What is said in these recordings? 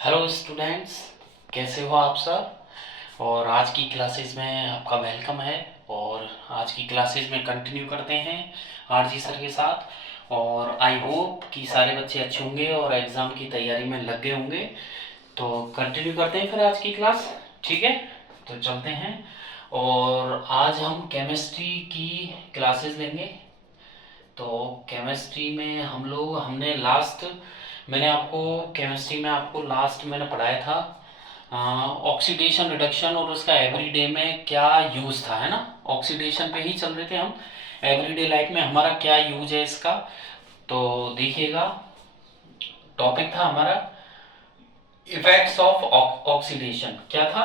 Hello students, कैसे हो आप सब। और आज की क्लासेस में आपका वेलकम है। और आज की क्लासेस में कंटिन्यू करते हैं आरजी सर के साथ। और आई होप कि सारे बच्चे अच्छे होंगे और एग्ज़ाम की तैयारी में लग गए होंगे। तो कंटिन्यू करते हैं फिर आज की क्लास। ठीक है, तो चलते हैं। और आज हम केमिस्ट्री की क्लासेस लेंगे। तो केमिस्ट्री में हमने लास्ट मैंने आपको केमिस्ट्री में आपको लास्ट मैंने पढ़ाया था ऑक्सीडेशन रिडक्शन और उसका एवरीडे में क्या यूज़ था, है ना। ऑक्सीडेशन पे ही चल रहे थे हम। एवरीडे लाइफ में हमारा क्या यूज है इसका, तो देखिएगा। टॉपिक था हमारा इफेक्ट्स ऑफ ऑक्सीडेशन। क्या था?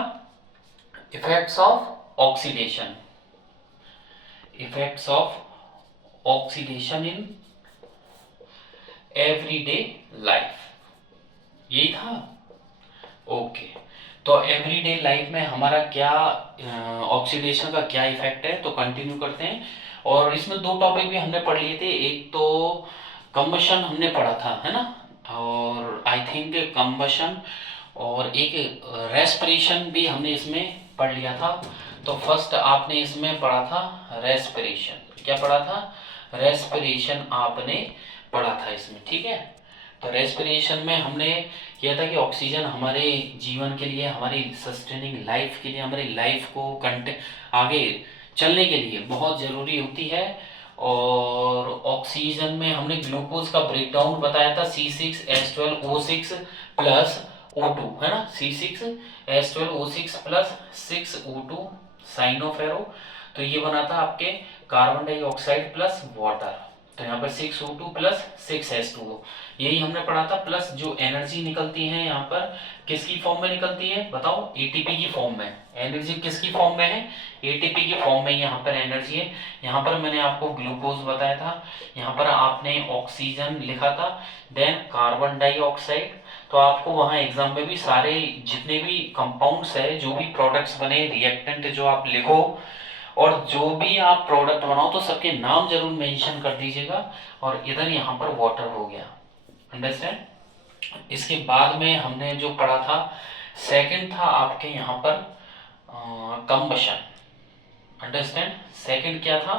Effects of oxidation. Effects of oxidation in everyday life, यही था। ओके, तो एवरीडे लाइफ में हमारा क्या ऑक्सीडेशन का क्या इफेक्ट है, तो कंटिन्यू करते हैं। और इसमें दो टॉपिक भी हमने पढ़ लिए थे। एक तो कंबशन हमने पढ़ा था, है ना। और आई थिंक कंबशन और एक रेस्पिरेशन भी हमने इसमें पढ़ लिया था। तो फर्स्ट आपने इसमें पढ़ा था रेस्पिरेशन। क्या पढ़ा था? रेस्पिरेशन आपने पढ़ा था इसमें, ठीक है। तो रेस्पिरेशन में हमने किया था कि ऑक्सीजन हमारे जीवन के लिए, हमारी सस्टेनिंग लाइफ के लिए, हमारी लाइफ को आगे चलने के लिए बहुत ज़रूरी होती है। और ऑक्सीजन में हमने ग्लूकोज का ब्रेकडाउन बताया था, C6H12O6 प्लस O2, है ना। C6H12O6 plus 6O2 sign of arrow. तो ये बना था आपके कार्बन डाइऑक्साइड प्लस वाटर। तो यहाँ पर 6O2 प्लस 6H2O, यही हमने पढ़ा था। प्लस जो एनर्जी निकलती है यहाँ पर किसकी फॉर्म में निकलती है, बताओ? एटीपी की फॉर्म में। एनर्जी किसकी फॉर्म में है? एटीपी की फॉर्म में यहाँ पर एनर्जी है। यहाँ पर मैंने आपको ग्लूकोज बताया था, यहाँ पर आपने ऑक्सीजन लिखा था, देन कार्बन डाइऑक्साइड। तो आपको वहाँ एग्जाम में भी सारे जितने भी कंपाउंड्स है, जो भी प्रोडक्ट्स बने, रिएक्टेंट जो आप लिखो और जो भी आप प्रोडक्ट बनाओ, तो सबके नाम जरूर मेंशन कर दीजिएगा। और इधर यहाँ पर वाटर हो गया, अंडरस्टैंड। इसके बाद में हमने जो पढ़ा था, सेकंड था आपके यहाँ पर कंबशन, अंडरस्टैंड। सेकंड क्या था?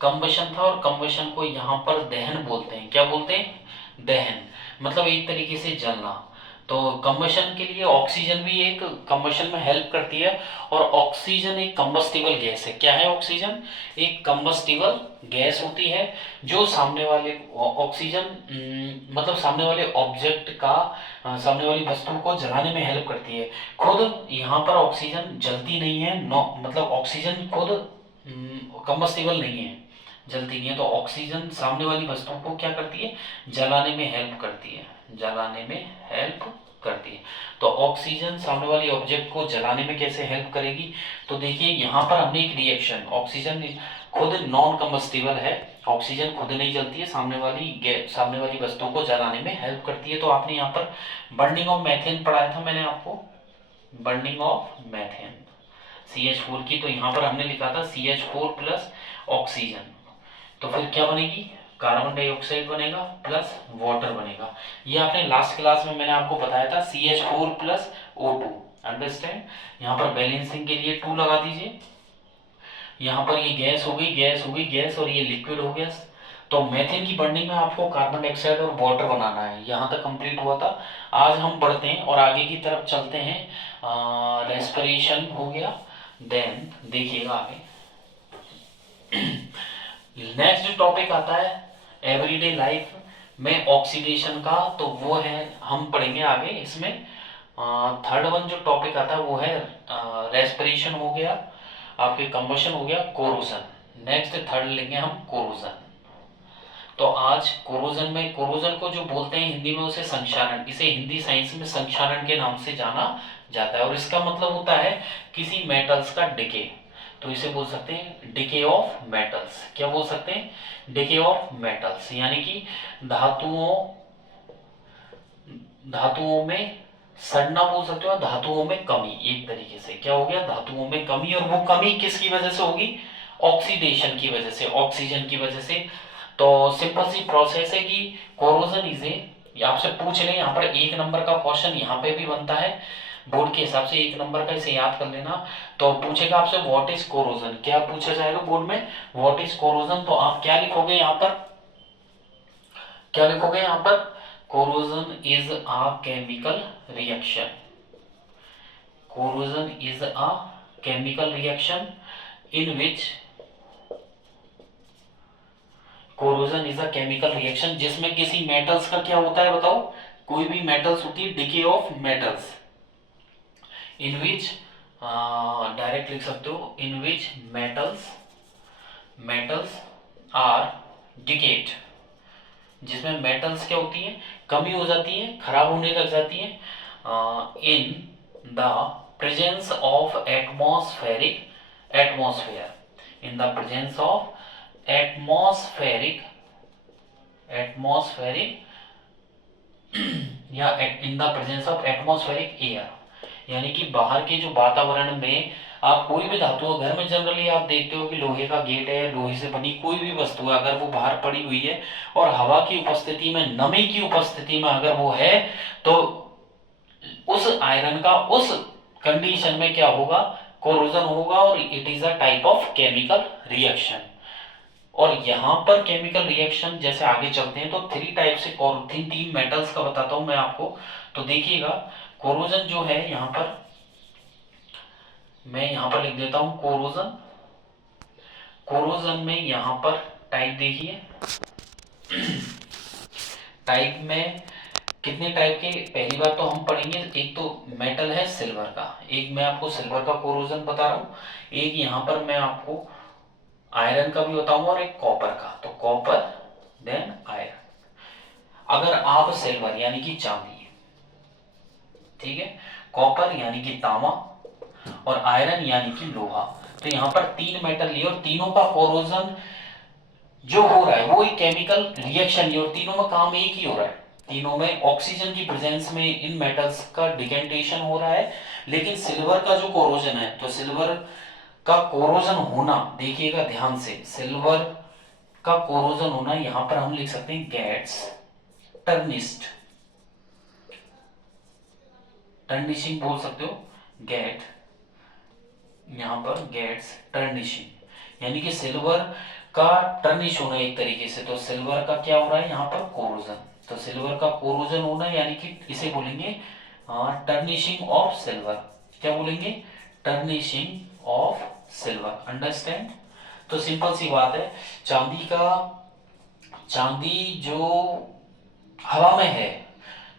कंबशन था। और कंबशन को यहाँ पर दहन बोलते हैं। क्या बोलते हैं? दहन, मतलब एक तरीके से जलना। तो कंबशन के लिए ऑक्सीजन भी एक कंबशन में हेल्प करती है। और ऑक्सीजन एक कंबस्टिबल गैस है। क्या है ऑक्सीजन? एक कंबस्टिबल गैस होती है जो सामने वाले ऑक्सीजन मतलब सामने वाले ऑब्जेक्ट का सामने वाली वस्तु को जलाने में हेल्प करती है। खुद यहाँ पर ऑक्सीजन जलती नहीं है, नो मतलब ऑक्सीजन खुद कंबस्टिबल नहीं है, जलती नहीं है। तो ऑक्सीजन सामने वाली वस्तु को क्या करती है? जलाने में हेल्प करती है, जलाने में हेल्प करती है। तो ऑक्सीजन सामने वाली ऑब्जेक्ट को जलाने में कैसे हेल्प करेगी? तो देखिए यहाँ पर हमने एक रिएक्शन, ऑक्सीजन खुद नॉन कंबस्टिबल है, ऑक्सीजन खुद नहीं जलती है, सामने वाली वस्तुओं को जलाने में हेल्प करती है। तो आपने यहाँ पर बर्निंग ऑफ मैथेन पढ़ाया था मैंने आपको, बर्निंग ऑफ मैथेन CH4 की। तो यहाँ पर हमने लिखा था CH4 प्लस ऑक्सीजन। तो फिर क्या बनेगी? कार्बन डाइऑक्साइड बनेगा प्लस वाटर बनेगा। ये आपने लास्ट क्लास में मैंने आपको बताया था, CH4 प्लस O2, अंडरस्टैंड। यहाँ पर बैलेंसिंग के लिए 2 लगा दीजिए। यहाँ पर ये गैस हो गई, गैस हो गई, गैस, और ये लिक्विड हो गया। तो मेथेन की बर्निंग में आपको कार्बन डाइऑक्साइड और वाटर बनाना है। यहाँ तक कंप्लीट हुआ था। आज हम बढ़ते हैं और आगे की तरफ चलते हैं। रेस्पिरेशन हो गया, देन देखिएगा आगे नेक्स्ट जो टॉपिक आता है एवरीडे लाइफ में ऑक्सीडेशन का, तो वो है हम पढ़ेंगे आगे इसमें। थर्ड वन जो टॉपिक आता है वो है रेस्पिरेशन हो गया, आपके कंबशन हो गया, कोरोजन। नेक्स्ट थर्ड लेंगे हम कोरोजन। तो आज कोरोजन में, कोरोजन को जो बोलते हैं हिंदी में उसे संक्षारण, इसे हिंदी साइंस में संक्षारण के नाम से जाना जाता है। और इसका मतलब होता है किसी मेटल्स का डिके। तो इसे बोल सकते हैं डिके ऑफ मेटल्स। क्या बोल सकते हैं? डिके ऑफ मेटल्स, यानी कि धातुओं धातुओं में सड़ना बोल सकते हो, धातुओं में कमी। एक तरीके से क्या हो गया? धातुओं में कमी। और वो कमी किसकी वजह से होगी? ऑक्सीडेशन की वजह से, ऑक्सीजन की वजह से। तो सिंपल सी प्रोसेस है कि कोरोजन इज ए ये आपसे पूछ लें, यहाँ पर 1 नंबर का क्वेश्चन यहाँ पे भी बनता है बोर्ड के हिसाब से, 1 नंबर का, इसे याद कर लेना। तो पूछेगा आपसे व्हाट इज कोरोजन, क्या पूछा जाएगा बोर्ड में, व्हाट इज कोरोजन। तो आप क्या लिखोगे यहाँ पर, क्या लिखोगे यहाँ पर, corrosion is a chemical reaction, corrosion is a chemical reaction in which, corrosion is a chemical reaction जिसमें किसी मेटल्स का क्या होता है बताओ, कोई भी मेटल्स होती है, decay of metals, in which, direct लिख सकते हो, इन विच मेटल्स, मेटल्स आर डिकेट, जिसमें मेटल्स क्या होती हैं, कमी हो जाती है, खराब होने लग जाती है, in the presence of atmospheric, atmosphere, in the presence of atmospheric, atmospheric या in the presence of atmospheric air, यानी कि बाहर के जो वातावरण में आप कोई भी धातु, घर में जनरली आप देखते हो कि लोहे का गेट है, लोहे से बनी कोई भी वस्तु है, अगर वो बाहर पड़ी हुई है और हवा की उपस्थिति में, नमी की उपस्थिति में अगर वो है, तो उस आयरन का उस कंडीशन में क्या होगा, कोरोजन होगा, और it is a type of chemical reaction. और यहां पर केमिकल रिएक्शन जैसे आगे चलते हैं तो 3 टाइप से, 3 मेटल्स का बताता हूं मैं आपको। तो देखिएगा कोरोजन जो है, यहां पर मैं यहां पर लिख देता हूं कोरोजन, कोरोजन में यहां पर टाइप देखिए, टाइप में कितने टाइप के, पहली बात तो हम पढ़ेंगे, एक तो मेटल है सिल्वर का, एक मैं आपको सिल्वर का कोरोजन बता रहा हूं, एक यहां पर मैं आपको आयरन का भी बताऊंगा, और एक कॉपर का। तो कॉपर देन आयरन। अगर आप सिल्वर यानी कि चांदी, ठीक है, कॉपर यानी कि तांबा, और आयरन यानी कि लोहा, तो यहां पर 3 मेटल लिए और तीनों का कोरोजन जो हो रहा है वो एक केमिकल रिएक्शन ही, और तीनों में काम एक ही हो रहा है, तीनों में ऑक्सीजन की प्रेजेंस में इन मेटल्स का डिकेंटेशन हो रहा है। लेकिन सिल्वर का जो कोरोजन है, तो सिल्वर का कोरोजन होना, देखिएगा ध्यान से, सिल्वर का कोरोजन होना, यहां पर हम लिख सकते हैं गेट्स टर्निस्ट, टर्निशिंग बोल सकते हो, गेट, यहां पर गेट्स टर्निशिंग, यानी कि सिल्वर का टर्निश होना एक तरीके से, तो सिल्वर का क्या हो रहा है यहां पर कोरोजन, तो सिल्वर का कोरोजन होना, यानी कि इसे बोलेंगे टर्निशिंग ऑफ सिल्वर, क्या बोलेंगे, टर्निशिंग ऑफ सिल्वर, अंडरस्टैंड। तो सिंपल सी बात है, चांदी का, चांदी जो हवा में है,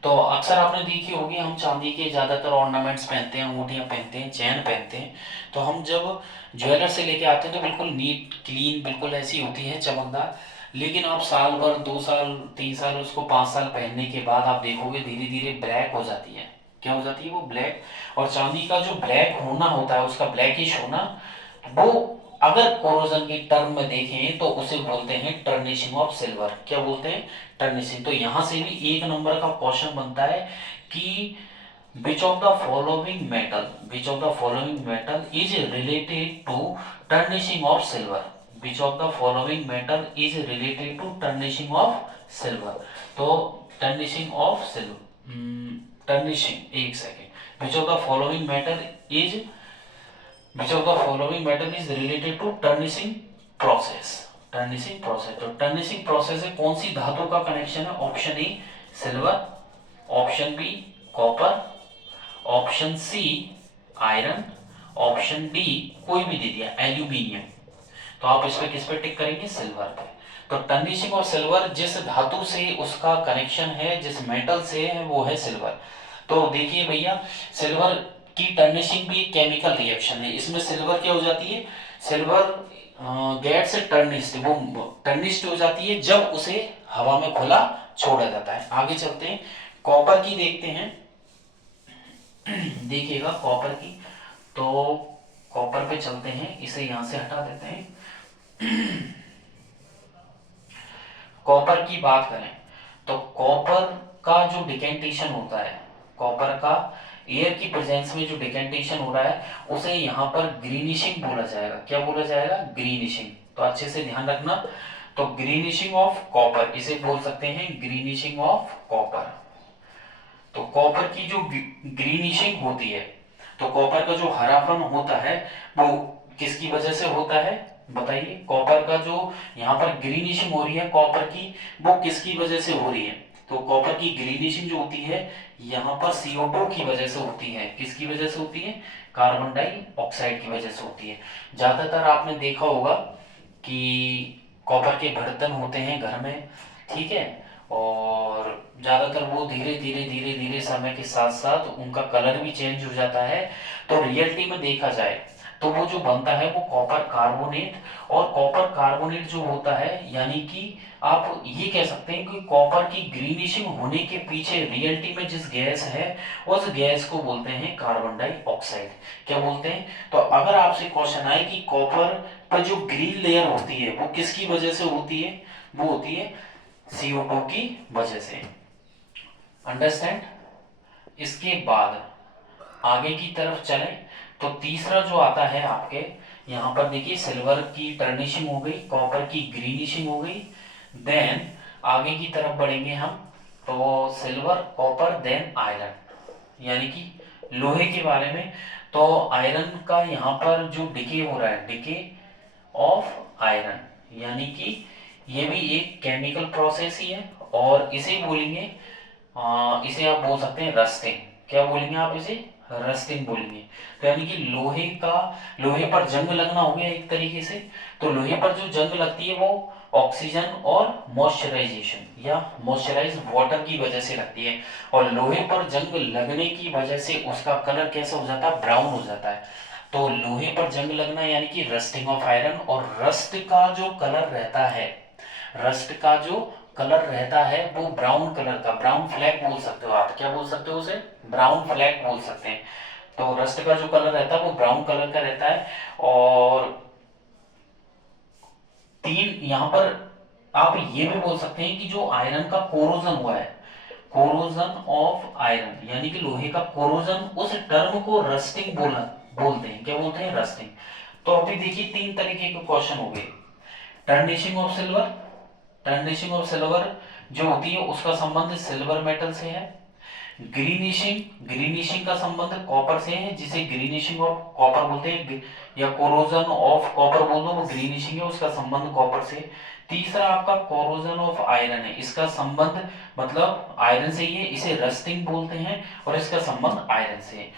तो अक्सर आपने देखी होगी, हम चांदी के ज्यादातर ऑर्नामेंट्स पहनते हैं, अंगूठियां पहनते हैं, चैन पहनते हैं, तो हम जब ज्वेलर से लेके आते हैं तो बिल्कुल नीट क्लीन बिल्कुल ऐसी होती है, चमकदार। लेकिन आप साल भर, 2 साल, 3 साल, उसको 5 साल पहनने के बाद आप देखोगे धीरे धीरे ब्लैक हो जाती है, क्या हो जाती है वो, ब्लैक। और चांदी का जो ब्लैक होना होता है, उसका ब्लैकिश होना, वो अगर कोरोजन की टर्म में देखें तो उसे बोलते हैं टर्निशिंग ऑफ सिल्वर, क्या बोलते हैं, टर्निशिंग। तो यहां से भी 1 नंबर का क्वेश्चन बनता है कि which of the following metal, which of the following metal is related to tarnishing of silver, which of the following metal is related to tarnishing of silver. तो टर्निशिंग ऑफ सिल्वर, टर्निशिंग, एक second, which of the following metal is, which of the following metal is related to turnishing process, tarnishing process. तो tarnishing process है, कौन सी धातु का connection है, option A silver, option B copper, option C iron, option D कोई भी दे दिया aluminium. तो आप इस पे किस पे टिक करेंगे, सिल्वर पे। तो टर्निशिंग और सिल्वर, जिस धातु से उसका कनेक्शन है, जिस मेटल से है, वो है सिल्वर। तो देखिए भैया, सिल्वर की टर्निशिंग भी केमिकल रिएक्शन है, इसमें सिल्वर क्या हो जाती है, सिल्वर गैट से टर्निश्ड, वो टर्निश्ड हो जाती है जब उसे हवा में खुला छोड़ा जाता है। आगे चलते हैं, कॉपर की देखते हैं, देखिएगा कॉपर की, तो कॉपर पे चलते हैं, इसे यहां से हटा देते हैं। कॉपर की बात करें तो कॉपर का जो डिकेंटेशन होता है, कॉपर का एयर की प्रेजेंस में जो डिकेंटेशन हो रहा है, उसे यहाँ पर ग्रीनिशिंग बोला जाएगा, क्या बोला जाएगा, ग्रीनिशिंग। तो अच्छे से ध्यान रखना। तो ग्रीनिशिंग ऑफ कॉपर, इसे बोल सकते हैं ग्रीनिशिंग ऑफ कॉपर। तो कॉपर की जो ग्रीनिशिंग होती है, तो कॉपर का जो हरापन होता है वो किसकी वजह से होता है बताइए। कॉपर का जो यहाँ पर ग्रीनिशिंग हो रही है कॉपर की, वो किसकी वजह से हो रही है। तो कॉपर की ग्रीनिशिंग जो होती है यहाँ पर CO2 की वजह से होती है। किसकी वजह से होती है, कार्बन डाइऑक्साइड की वजह से होती है। ज्यादातर आपने देखा होगा कि कॉपर के बर्तन होते हैं घर में, ठीक है, और ज़्यादातर वो धीरे धीरे धीरे धीरे समय के साथ साथ उनका कलर भी चेंज हो जाता है। तो रियलिटी में देखा जाए तो वो जो बनता है वो कॉपर कार्बोनेट, और कॉपर कार्बोनेट जो होता है यानी कि आप ये कह सकते हैं कि कॉपर की ग्रीनिशिंग होने के पीछे रियलिटी में जिस गैस है उस गैस को बोलते हैं कार्बन डाइऑक्साइड। क्या बोलते हैं। तो अगर आपसे क्वेश्चन आए कि कॉपर पर जो ग्रीन लेयर होती है वो किसकी वजह से होती है, वो होती है CO2 की वजह से। अंडरस्टैंड। इसके बाद आगे की तरफ चलें तो तीसरा जो आता है आपके यहाँ पर देखिए, सिल्वर की टर्निशिंग हो गई, कॉपर की ग्रीनिशिंग हो गई, देन आगे की तरफ बढ़ेंगे हम तो सिल्वर कॉपर देन आयरन, यानी कि लोहे के बारे में। तो आयरन का यहाँ पर जो डिके हो रहा है, डिके ऑफ आयरन, यानी कि ये भी एक केमिकल प्रोसेस ही है और इसे बोलेंगे इसे आप बोल सकते हैं रस्टिंग। क्या बोलेंगे आप इसे, रस्टिंग बोलेंगे। तो यानी कि लोहे पर जंग लगना हो गया एक तरीके से। तो लोहे पर जो जंग लगती है वो ऑक्सीजन और मॉइस्चराइजेशन या मॉइस्चराइज वाटर की वजह से लगती है, और लोहे पर जंग लगने की वजह से उसका कलर कैसा हो जाता है, ब्राउन हो जाता है। तो लोहे पर जंग लगना यानी कि रस्टिंग ऑफ आयरन। और रस्ट का जो कलर रहता है, रस्ट का जो कलर रहता है वो ब्राउन कलर का, ब्राउन फ्लैग बोल सकते हो आप। क्या बोल सकते हो उसे, ब्राउन फ्लैग बोल सकते हैं। तो रस्ट का जो कलर रहता है वो ब्राउन कलर का रहता है। और तीन यहाँ पर आप ये भी बोल सकते हैं कि जो आयरन का कोरोजन हुआ है, कोरोजन ऑफ आयरन यानी कि लोहे का कोरोजन, उस टर्म को रस्टिंग बोलते हैं। क्या बोलते हैं, रस्टिंग। तो अभी देखिए तीन तरीके के क्वेश्चन हो गए। टर्निशिंग ऑफ सिल्वर, टर्निशिंग ऑफ सिल्वर जो होती है उसका संबंध सिल्वर मेटल से है। ग्रीनिशिंग, ग्रीनिशिंग का संबंध कॉपर से है, जिसे ग्रीनिशिंग ऑफ कॉपर बोलते हैं, या कोरोजन ऑफ कॉपर बोल दो, वो ग्रीनिशिंग है, उसका संबंध कॉपर से। तीसरा आपका कोरोजन ऑफ आयरन है, इसका संबंध मतलब आयरन से ही है, इसे रस्टिंग बोलते हैं और इसका संबंध आयरन से है।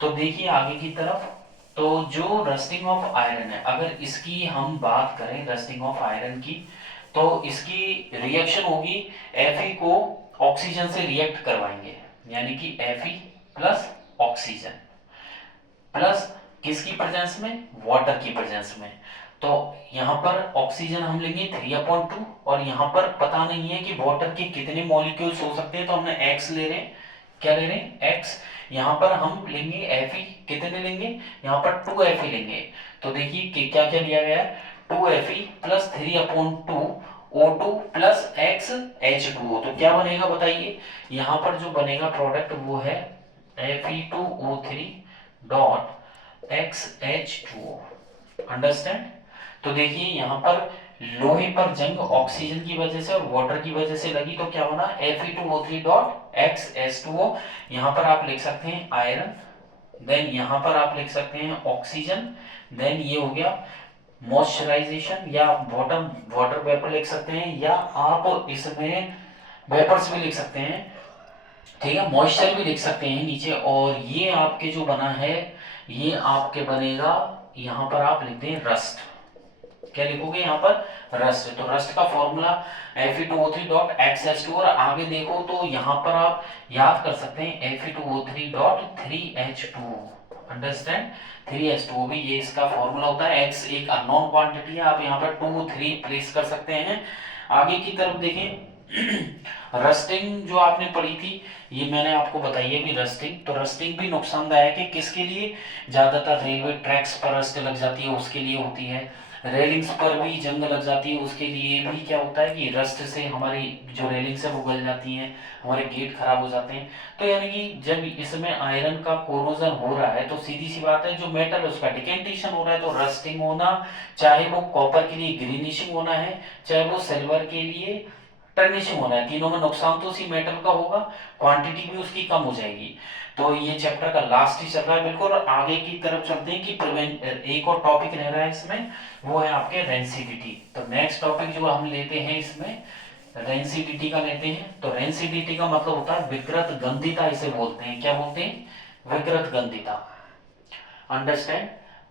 तो देखिए आगे की तरफ, तो जो रस्टिंग ऑफ आयरन है, अगर इसकी हम बात करें रस्टिंग ऑफ आयरन की, तो इसकी रिएक्शन होगी Fe को ऑक्सीजन से रिएक्ट करवाएंगे, यानी कि Fe प्लस ऑक्सीजन प्लस किसकी प्रेजेंस में, वाटर की प्रेजेंस में। तो यहाँ पर ऑक्सीजन हम लेंगे 3/2 और यहाँ पर पता नहीं है कि वाटर के कितने मॉलिक्यूल्स हो सकते हैं, तो हमने X ले रहे हैं। क्या ले रहे हैं, X। यहाँ पर हम लेंगे Fe, कितने लेंगे, यहाँ पर 2Fe लेंगे। तो देखिए कि क्या क्या लिया गया है, 2Fe plus 3/2 O2 plus X H2O। तो क्या बनेगा बताइए, यहाँ पर जो बनेगा प्रोडक्ट वो है Fe2O3 डॉट XH2O। अंडरस्टैंड। तो देखिए यहाँ पर लोहे पर जंग ऑक्सीजन की वजह से और वाटर की वजह से लगी, तो क्या बना Fe2O3 डॉट XH2O। यहाँ पर आप लिख सकते हैं आयरन, देन यहाँ पर आप लिख सकते हैं ऑक्सीजन, देन ये हो गया मॉइस्चराइजेशन या वाटर वेपर लिख सकते हैं, या आप इसमें वेपर्स भी लिख सकते हैं, ठीक है, मॉइस्चर भी लिख सकते हैं नीचे। और ये आपके जो बना है ये आपके बनेगा, यहाँ पर आप लिखते हैं रस्ट। क्या लिखोगे यहाँ पर, रस्ट। तो रस्ट का फॉर्मूला Fe2O3 डॉट XH2। और आगे देखो तो यहाँ पर आप याद कर सकते हैं Fe2O3 dot 3H2O। Understand, 3H2O भी ये इसका फॉर्मूला होता है। X एक अननोन क्वांटिटी है, आप यहाँ पर 2 3 प्लेस कर सकते हैं। आगे की तरफ देखें रस्टिंग जो आपने पढ़ी थी, ये मैंने आपको बताई है भी रस्टिंग। तो रस्टिंग भी नुकसानदायक है, किसके लिए, ज्यादातर रेलवे ट्रैक्स पर रस्ट लग जाती है उसके लिए होती है। रेलिंग्स पर भी जंग लग जाती है, उसके लिए भी क्या होता है कि रस्ट से हमारी जो रेलिंग्स है वो गल जाती हैं, हमारे गेट खराब हो जाते हैं। तो यानी कि जब इसमें आयरन का कोरोजन हो रहा है तो सीधी सी बात है जो मेटल है उसका डिकेंटेशन हो रहा है, तो रस्टिंग होना, चाहे वो कॉपर के लिए ग्रीनिशिंग होना है, चाहे वो सिल्वर के लिए टर्निशिंग होना है, तीनों में नुकसान तो उसी मेटल का होगा, क्वांटिटी भी उसकी कम हो जाएगी। तो ये चैप्टर का लास्ट ही चल रहा है बिल्कुल, आगे की तरफ चलते हैं कि प्रिवेंट, एक और टॉपिक रह रहा है इसमें, वो है आपके रेंसिडिटी। तो नेक्स्ट टॉपिक जो हम लेते हैं इसमें रेंसिडिटी का लेते हैं। तो रेंसिडिटी का मतलब होता है विकृत गंधिता, इसे बोलते हैं, क्या बोलते हैं, विकृत गंधिता। अंडरस्टैंड।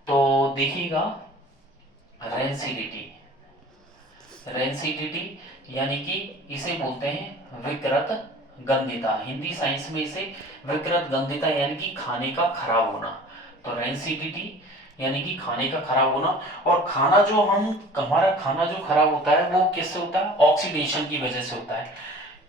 तो देखिएगा रेंसिडिटी, रेंसिडिटी यानी कि इसे बोलते हैं विकृत गंधिता, हिंदी साइंस में इसे विकृत गंधिता यानी कि खाने का खराब होना। तो रेंसिडिटी यानी कि खाने का खराब होना। और खाना जो हम, हमारा खाना जो खराब होता है वो किससे होता है, ऑक्सीडेशन की वजह से होता है।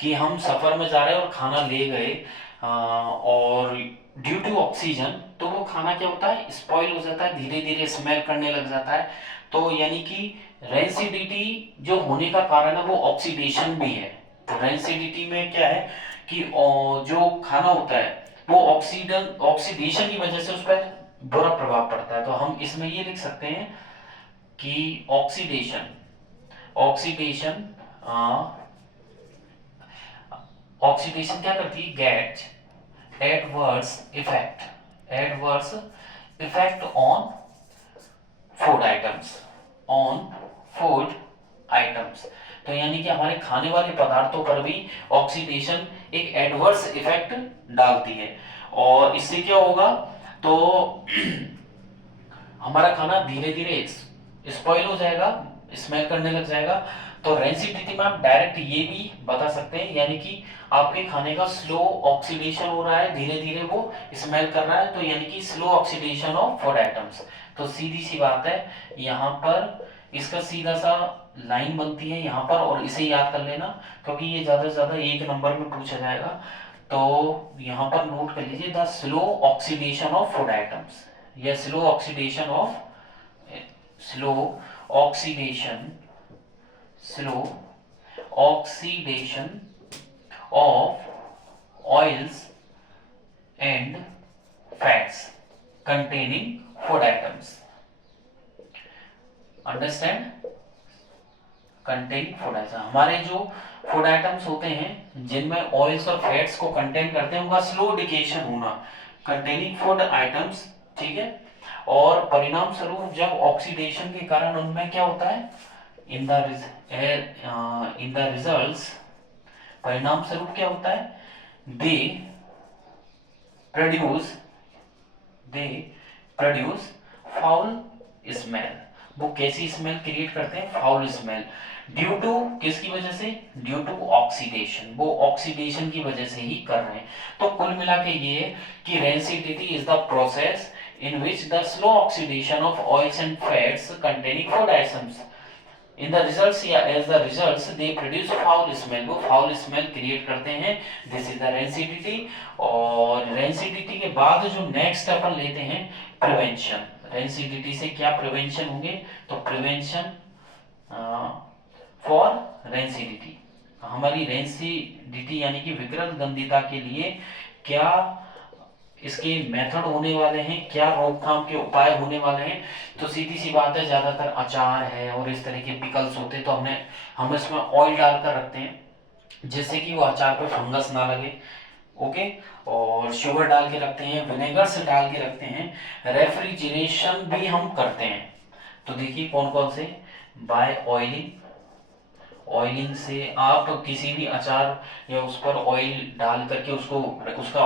कि हम सफर में जा रहे हैं और खाना ले गए और ड्यू टू ऑक्सीजन तो वो खाना क्या होता है, स्पॉइल हो जाता है, धीरे धीरे स्मेल करने लग जाता है। तो यानी कि रेंसिडिटी जो होने का कारण है वो ऑक्सीडेशन भी है। तो रेंसिडिटी में क्या है कि जो खाना होता है वो ऑक्सीडेशन की वजह से उस पर बुरा प्रभाव पड़ता है। तो हम इसमें ये लिख सकते हैं कि ऑक्सीडेशन, ऑक्सीडेशन ऑक्सीडेशन क्या करती है, get adverse effect, adverse effect on food items, on food items. तो यानी कि हमारे खाने वाले पदार्थों पर भी ऑक्सीडेशन एक एडवर्स इफेक्ट डालती है। और इससे क्या होगा, तो हमारा खाना धीरे धीरे स्पॉइल हो जाएगा, स्मेल करने लग जाएगा। तो रेंसिडिटी में आप डायरेक्ट ये भी बता सकते हैं, यानी कि आपके खाने का स्लो ऑक्सीडेशन हो रहा है, धीरे धीरे वो स्मेल कर रहा है, तो यानी कि slow oxidation of food items. तो सीधी सी बात है, यहाँ पर इसका सीधा सा लाइन बनती है यहाँ पर, और इसे याद कर लेना क्योंकि ये ज्यादा से ज्यादा एक नंबर में पूछा जाएगा। तो यहाँ पर नोट कर लीजिए, the slow oxidation of food items, या slow oxidation of, slow oxidation, slow oxidation of oils and fats containing food items. Understand? Containing food items, हमारे जो फूड आइटम्स होते हैं जिनमें ऑयल्स और फैट्स को कंटेन करते हैं उनका स्लो डिकेशन होना, कंटेनिंग फूड आइटम्स, ठीक है। और परिणाम स्वरूप जब ऑक्सीडेशन के कारण उनमें क्या होता है, इन द रिजल्ट्स, परिणाम स्वरूप क्या होता है, they produce, they produce foul smell, वो कैसी स्मेल क्रिएट करते हैं, फाउल स्मेल। ड्यू टू किसकी वजह से, ड्यू टू ऑक्सीडेशन, वो ऑक्सीडेशन की वजह से ही कर रहे हैं। तो कुल मिला के ये कि rancidity is the process in which the slow oxidation of oils and fats containing food items, in the results, yeah, as the results they produce foul smell, वो foul smell create करते हैं, this is the rancidity। और rancidity के बाद जो next अपन लेते हैं prevention, rancidity से क्या prevention होंगे, तो prevention for rancidity, हमारी रेंसिडिटी यानी कि विकृत गंधिता के लिए क्या इसके मेथड होने वाले हैं, क्या रोकथाम के उपाय होने वाले हैं। तो सीधी सी बात है, ज्यादातर अचार है और इस तरह के पिकल्स होते हैं तो हम इसमें ऑयल डालकर रखते हैं जिससे कि वो अचार पे फंगस ना लगे, ओके। और शुगर डाल के रखते हैं, विनेगर से डाल के रखते हैं, रेफ्रिजरेशन भी हम करते हैं। तो देखिए कौन कौन से, बाय ऑयलिंग, ऑयलिंग से आप किसी भी अचार या उस पर ऑयल डाल करके उसको, उसका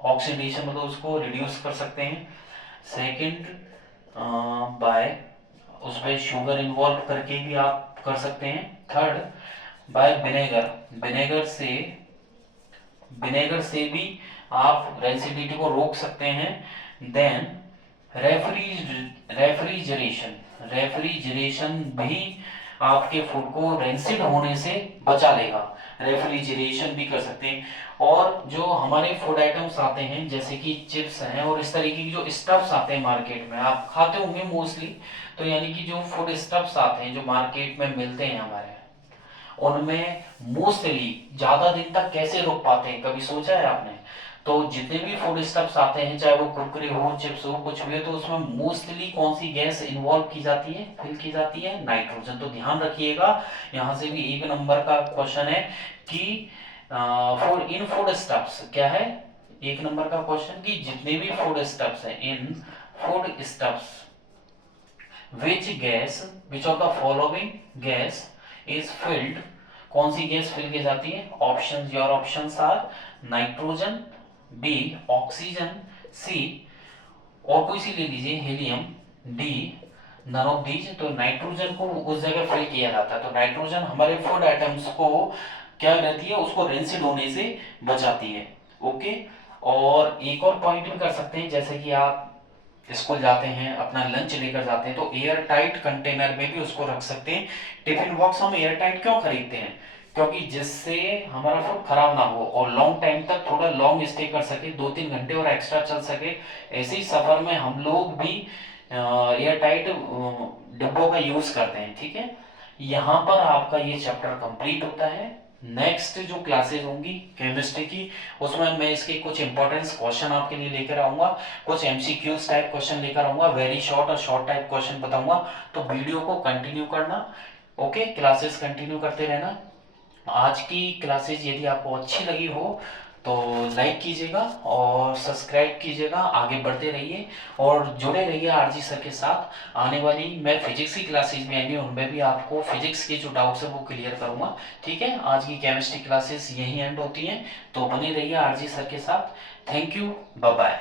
ऑक्सीडेशन मतलब उसको रिड्यूस कर सकते हैं। सेकंड बाय उस पर शुगर इन्वॉल्व करके भी आप कर सकते हैं। थर्ड बाय विनेगर, विनेगर से भी आप रेंसिडिटी को रोक सकते हैं। देन रेफ्रिजरेशन भी आपके फूड को रेंसिड होने से बचा लेगा। रेफ्रिजरेशन भी कर सकते हैं। और जो हमारे फूड आइटम्स आते हैं जैसे कि चिप्स हैं और इस तरीके की जो स्टफ्स आते हैं मार्केट में, आप खाते होंगे मोस्टली। तो यानी कि जो फूड स्टफ्स आते हैं जो मार्केट में मिलते हैं हमारे, उनमें मोस्टली ज्यादा दिन तक कैसे रुक पाते हैं, कभी सोचा है आपने? तो जितने भी फूड स्टफ्स आते हैं, चाहे वो कुरकुरे हो, चिप्स हो, कुछ भी हो, तो उसमें मोस्टली कौन सी गैस इन्वॉल्व की जाती है, फिल की जाती है? नाइट्रोजन। तो ध्यान रखिएगा, यहाँ से भी एक नंबर का क्वेश्चन है कि फूड इन फूड स्टफ्स क्या है, एक नंबर का क्वेश्चन कि जितने भी फूड स्टफ्स हैं, in food stuffs which gas, which of the following gas is filled, कौन सी गैस फिल की जाती है? Option, your options are nitrogen, B oxygen, C और कोई सी ले लीजिए helium, D none of these. तो नाइट्रोजन को उस जगह फिल किया जाता है। तो नाइट्रोजन हमारे फूड आइटम्स को क्या रहती है, उसको रेंसिड होने से बचाती है। ओके। और एक और पॉइंट भी कर सकते हैं, जैसे कि आप स्कूल जाते हैं, अपना लंच लेकर जाते हैं, तो एयर टाइट कंटेनर में भी उसको रख सकते हैं। टिफिन बॉक्स हम एयर टाइट क्यों खरीदते हैं? क्योंकि जिससे हमारा फूड खराब ना हो और लॉन्ग टाइम तक थोड़ा लॉन्ग स्टे कर सके, 2-3 घंटे और एक्स्ट्रा चल सके। ऐसे ही सफर में हम लोग भी एयर टाइट डिब्बों का यूज करते हैं। ठीक है, यहाँ पर आपका ये चैप्टर कंप्लीट होता है। नेक्स्ट जो क्लासेस होंगी केमिस्ट्री की, उसमें मैं इसके कुछ इंपॉर्टेंस क्वेश्चन आपके लिए लेकर आऊंगा, कुछ एमसीक्यूज टाइप क्वेश्चन लेकर आऊंगा, वेरी शॉर्ट और शॉर्ट टाइप क्वेश्चन बताऊंगा। तो वीडियो को कंटिन्यू करना। ओके, क्लासेस कंटिन्यू करते रहना। आज की क्लासेस यदि आपको अच्छी लगी हो तो लाइक कीजिएगा और सब्सक्राइब कीजिएगा, आगे बढ़ते रहिए और जुड़े रहिए आरजी सर के साथ। आने वाली मैं फिजिक्स की क्लासेस भी आएंगी, उनमें भी आपको फिजिक्स के जो डाउट्स है वो क्लियर करूंगा। ठीक है, आज की केमिस्ट्री क्लासेस यहीं एंड होती हैं, तो बने रहिए आरजी सर के साथ। Thank you, bye bye.